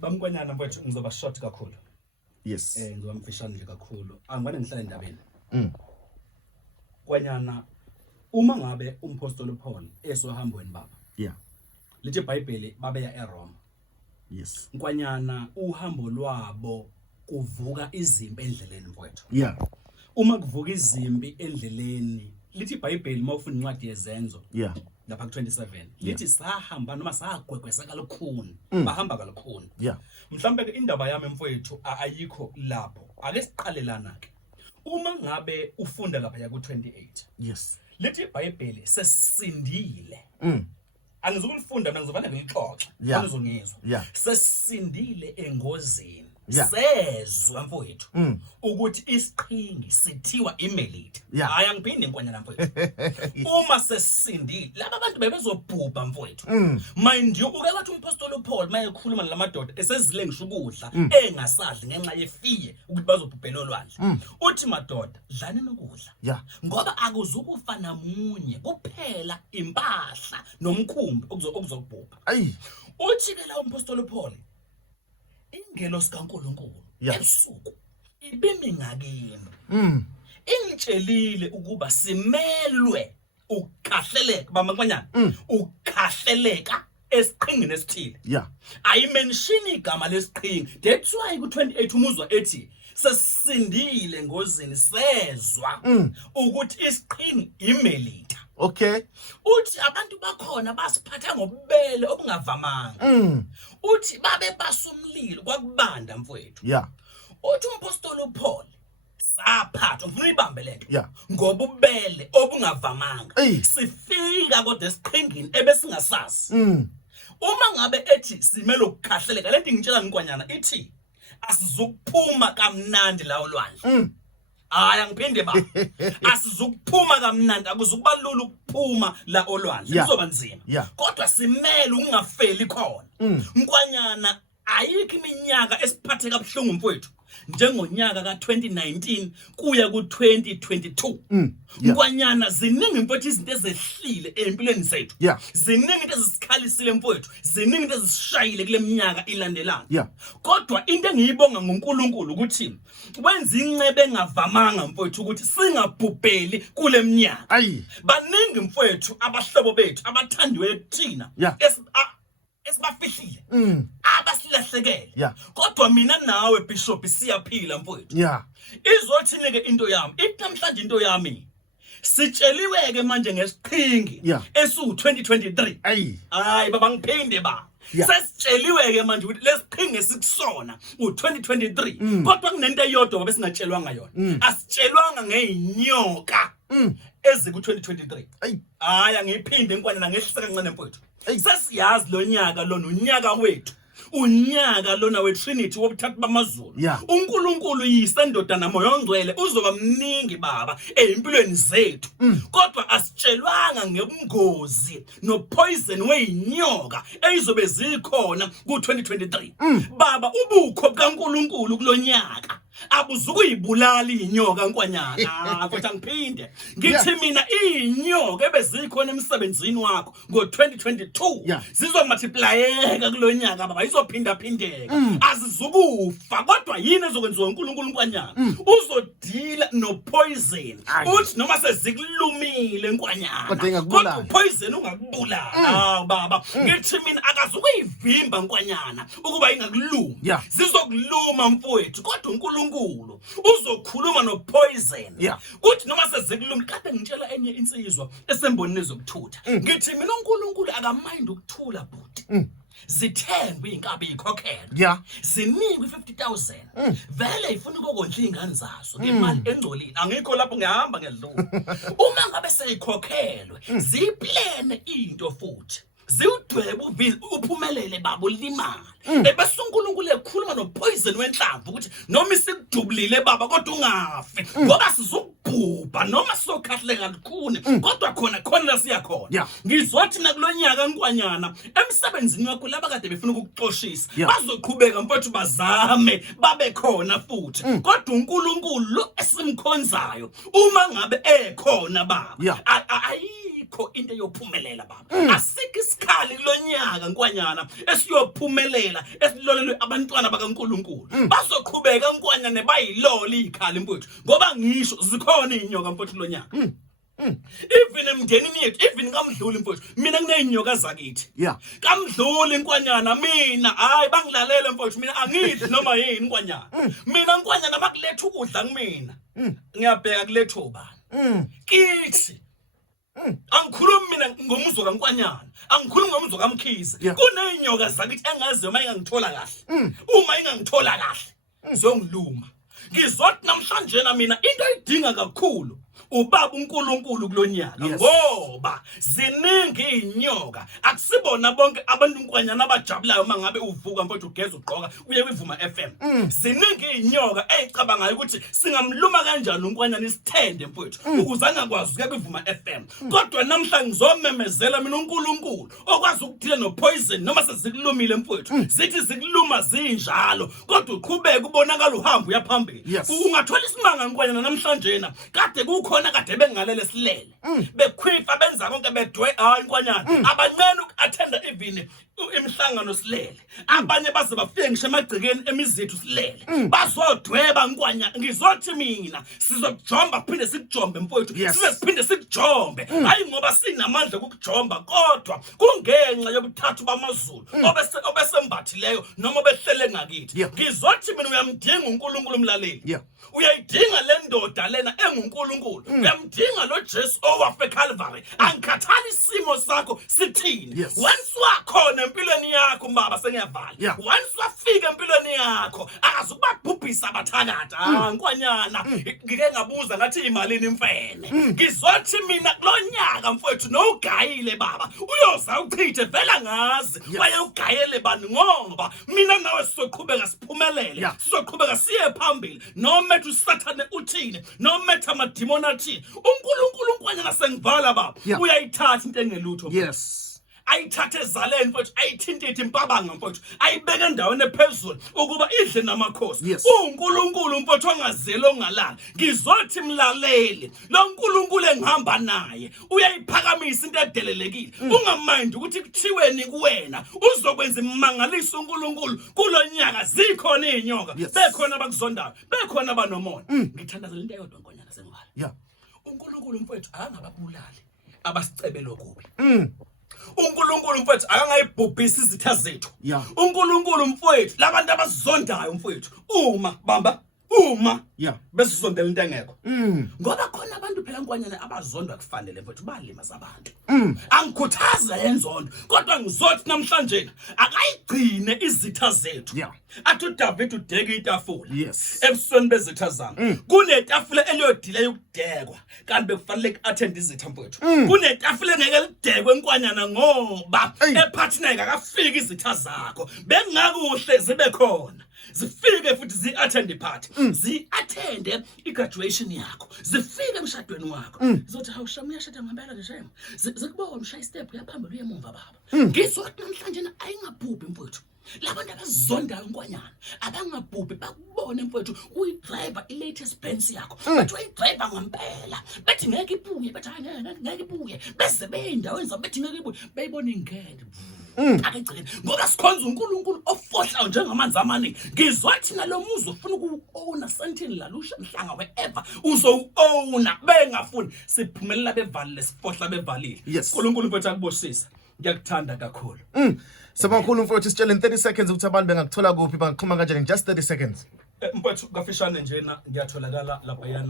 Bamkwanyana mfowethu ngizoba short kakhulu. Yes. Ngizoba mfishane nje kakhulu. Angibane ngihlale endabeni. Kwanyana uma ngabe umpostoli Paul esohambweni baba. Yeah. Lithi iBhayibheli babeya eRoma. Yes. Kwanyana uhambo lwabo kuvuka izimpi endleleni mfowethu. Yeah. Uma kuvuka izimpi endleleni, lithi iBhayibheli mawufuna incwadi yezenzo. Yeah. Lapha ku27 lithi sahamba noma sagwegwesa kalukhuni bahamba kalukhuni. Yeah. Mhlambe ke indaba yami mfowethu ayikho lapho. Ake siqalelana ke. Uma ngabe ufunda lapha ya ku28. Yes. Lithi iBhayibheli sesindile. Angizokulifunda mina ngizovana ngilixoxe. Uzongizwa. Yeah. Sesindile engozini. Yeah. Sezwa mfowethu ukuthi isiqhingi sithiwa imelite. Hayi angiphinde nkwanyana mfowethu. Uma sesindile laba bantu bebezobhubha mfowethu. Mind you uke wathi umpostoli Paul mayekhuluma nalamadoda esezile ngisho ukudla engasadli ngenxa yefiye ukuthi bazobhubhela olwandle. Uthi madoda dlani nokudla. Yeah. Ngoba akuzukufa namunye kuphela impahla nomkhumbi okuzobhubha. Uthi ke la umpostoli Paul ingelo sikaNkulunkulu ebusuku ibimi ngakini ingitshelile ukuba simelwe ukukhahleleka bamakwanyana ukukhahleleka esiqhingini esithile. Yeah. Ayimention igama lesiqhingi. That's why ku28 umuzwa ethi sesindile ngozini sezwa ukuthi isiqhingi imelita. Okay. Uthi abantu bakhona basiphatha ngobubele obungavamanga. Uthi babe basumlilo kwakubanda mfowethu. Yeah. Uthi umpostoli Paul saphatha ngifuna ibambe lento. Yeah. Ngoba ububele obungavamanga. Sifika kodwa esiqhingini ebesingasazi. Uma ngabe ethi simele ukukhahleleka lento ngitshela ngikwanyana ithi asizukuphuma kamnandi la olwandle. Hayi angiphinde ba. Asizukuphuma kamnandi akuzukubalula ukuphuma la olwandle. Kuzoba nzima. Kodwa simele ungafeli khona. Nkwanyana ayikho iminyaka esiphathe kabuhlungu mfowethu njengonyaka ka2019 kuya ku2022. Nkwanyana ziningi mfowethu izinto ezehlile empilweni zethu. Ziningi into ezisikhalisile mfowethu. Ziningi into ezisishayile kule minyaka ilandelana. Kodwa into engiyibonga ngoNkulunkulu ukuthi wenza incebe engavamanga mfowethu ukuthi singabhubheli kule minyaka. Baningi mfowethu abahlobo bethu abathandiwe kuthina esibafihlile abasilahlekele. Kodwa mina nawe bishop siyaphila mfowethu. Izothini ke into yami ithi namhlanje into yami sitsheliweke manje ngesiqhingi esu2023. Hayi baba ngiphinde ba sesitsheliweke manje ukuthi lesiqhingi esikusona u2023 kodwa kunento eyodwa besingatshelwanga yona. Asitshelwanga ngeinyoka eziku2023. Hayi angiphinde nkwanyana ngehlisa kancane mfowethu. Sesiyazi lo nyaka lona unyaka wethu. Unyaka lona weTrinity wobuthathu bamazulu. uNkulunkulu yisendoda namoya ongcwele uzoba mningi baba empilweni zethu. Kodwa asitshelwanga ngebungozi no poison weinyoka ezizobe zikhona ku2023. Baba ubukho bukaNkulunkulu kulonyaka abuzukuyibulala inyoka nkwanyana. Futhi angiphinde ngithi mina inyoka ebezikhona emsebenzini wakho ngo2022 zizomultiplyeka kulonyaka baba izophinda phindeka. Azizukufa kodwa yini ezokwenziwa uNkulunkulu nkwanyana uzodila no poison. Uthi noma sezikulumile nkwanyana kodwa poison ungakubulala. Baba ngithi mina akazukuyivimba nkwanyana ukuba ingakuluma. Zizokuluma mfowethu kodwa uNkulunkulu uzokhuluma no poison. Kuthi noma sezikulumile kade ngitshela enye insizwa esembonini zokuthutha ngithi mina uNkulunkulu akamind ukuthula bhuti. Zithengwe inkabi ikhokhela. Zinikwe 50,000. Vele ifuna ukondla izingane zazo ngemali engcolile. Angikho lapho ngihamba ngedlula. Uma ngabe seyikhokhelwe ziplane into futhi. Ziwudwebe uphumelele babo limali. Ebese uNkulunkulu ekhuluma no poison wenhlamvu ukuthi noma isikudubulile baba kodwa ungafi ngoba sizokubhubha noma sizokhahleka lukhuni kodwa khona la siya khona. Ngizothi mina kulonyaka nkwanyana emsebenzini wakho laba kade befuna ukukuxoshisa bazoqhubeka mfowethu bazame babe khona futhi kodwa uNkulunkulu lo esimkhonzayo uma ngabe ekhona baba ayikho into eyophumelela baba asikho isikhali kulonyaka nkwanyana esiyophumelela esilolelwe abantwana bakaNkulunkulu bazoqhubeka nkwanyana bayiloli ikhali mfowethu ngoba ngisho zikhona inyoka mfowethu lonyaka even emndenini yethu even kaMdluli mfowethu mina kuneyinyoka zakithi kaMdluli nkwanyana mina hayi bangilalele mfowethu mina angidli noma yini nkwanyana mina nkwanyana bakuletha ukudla kumina ngiyabheka kuletho ubani kithi angikhulumi mina ngomuzwa kaNkwanyana angikhulumi ngomuzwa kaMkhize kuneyinyoka zakithi engaziyo uma ingangithola kahle uma ingangithola kahle ziyongiluma ngizothi namhlanje mina into ayidinga kakhulu ubaba uNkulunkulu kulonyaka ngoba ziningi inyoka akusibona bonke abantu nkwanyana abajabulayo mangabe uvuka mfowethu ugeza ugqoka uye kwivuma FM ziningi inyoka ezicabangayo ukuthi singamluma kanjani unkwanyana isithende mfowethu ukuze angakwazi ukuya kwivuma FM kodwa namhlanje ngizomemezela mina uNkulunkulu okwazi ukuthila no poison noma sezikulumile mfowethu zithi zikuluma zinjalo kodwa uqhubeka ubonakala uhamba uyaphambili ungathola isimanga nkwanyana namhlanje kade kukhona kade bengalele silele bekhwifa benza konke bedwe hayi nkwanyana abancane ukattenda even imhlangano silele abanye baze bafike ngisho emagcikeni emizithu silele bazodweba nkwanyana ngizothi mina sizojomba kuphinde sikujombe mfowethu siphinde sikujombe hayi ngoba sinamandla ukujomba kodwa kungenxa yokuthatha bamazulu obesembathileyo noma behlele ngakithi ngizothi mina uyamdinga uNkulunkulu umlaleli uyayidinga le ndoda lena enguNkulunkulu uyamdinga lo Jesu owafe eCalvary angikhathali isimo sakho sithini once wakhona empilweni yakho baba sengiyavala once wafika empilweni yakho akazukubabhubhisa abathakatha nkwanyana ngike ngabuza ngathi imalini imfene ngizothi mina kulonyaka mfowethu nowugayile baba uyoza uchithe vela ngazi waye ugayele bani ngoba mina nawe sizoqhubeka siphumelele sizoqhubeka siye phambili noma uSathane uthini noma amadimoni athini uNkulunkulu nkwanyana sengivala baba uyayithatha into engelutho ayithathe ezaleni mfowethu ayithintithe impabanga mfowethu ayibeke endaweni ephezulu ukuba idle namakhosi uNkulunkulu mfowethu ongazelo ongalala ngizothi mlaleli lo uNkulunkulu engihamba naye uyayiphakamisa into edelelekile ungamind ukuthi kuthiweni kuwena uzokwenza imangaliso uNkulunkulu kulonyaka zikhona inyoka bekhona abakuzondayo bekhona abanomona ngithandazela into eyodwa nkonyana sengivala uNkulunkulu mfowethu angababulali abasicebela okubi uNkulunkulu mfowethu akangayibhubhisa izitha zethu uNkulunkulu mfowethu labantu abazondayo mfowethu uma besizondela into engekho ngoba khona abantu phela nkwanyana abazondwa kufanele mfowethu balima zabantu angikhuthaza yenzondo kodwa ngizothi namhlanje akayigcine izitha zethu athi uDavid udeke itafula ebusweni bezitha zami kunetafula eliyodila yokudekwa kanti bekufanele ku-attend izitha mfowethu kunetafula engeke lidekwe nkwanyana ngoba ephathina akafiki izitha zakho bengakuhle zibe khona zifike futhi zi-attend iphathi zi-attende i-graduation yakho zifike emshadweni wakho zizothi hawu shame uyashada ngempela nje shame zikubona ushaya istep uyaphambili uyemumva baba ngizothi namhlanje ayingabhubhi mfowethu labantu abazondayo nkwanyana abangabhubhi bakubone mfowethu uyidriver i-latest Benz yakho bathi uyidriver ngempela bethi ngeke ibuye bathi ngeke ibuye bese beyindaweni zabo bethi ngeke ibuye beyibona ingene akegcina ngoba sikhonza uNkulunkulu ofohlayo njengamanzi amaningi ngizothi nalomuzi ufuna uku-owna sentini lalusha mhlanga wherever uzowu-owna bengafuni siphumelela bevalile sifohla bevalile uNkulunkulu mfowethu akubosisa ngiyakuthanda kakhulu Sabankulu mfowethu sitshele in 30 seconds ukuthi abantu bengakuthola kuphi bangaxhuma kanjani in just 30 seconds mfowethu kafishane njena ngiyatholakala lapha yana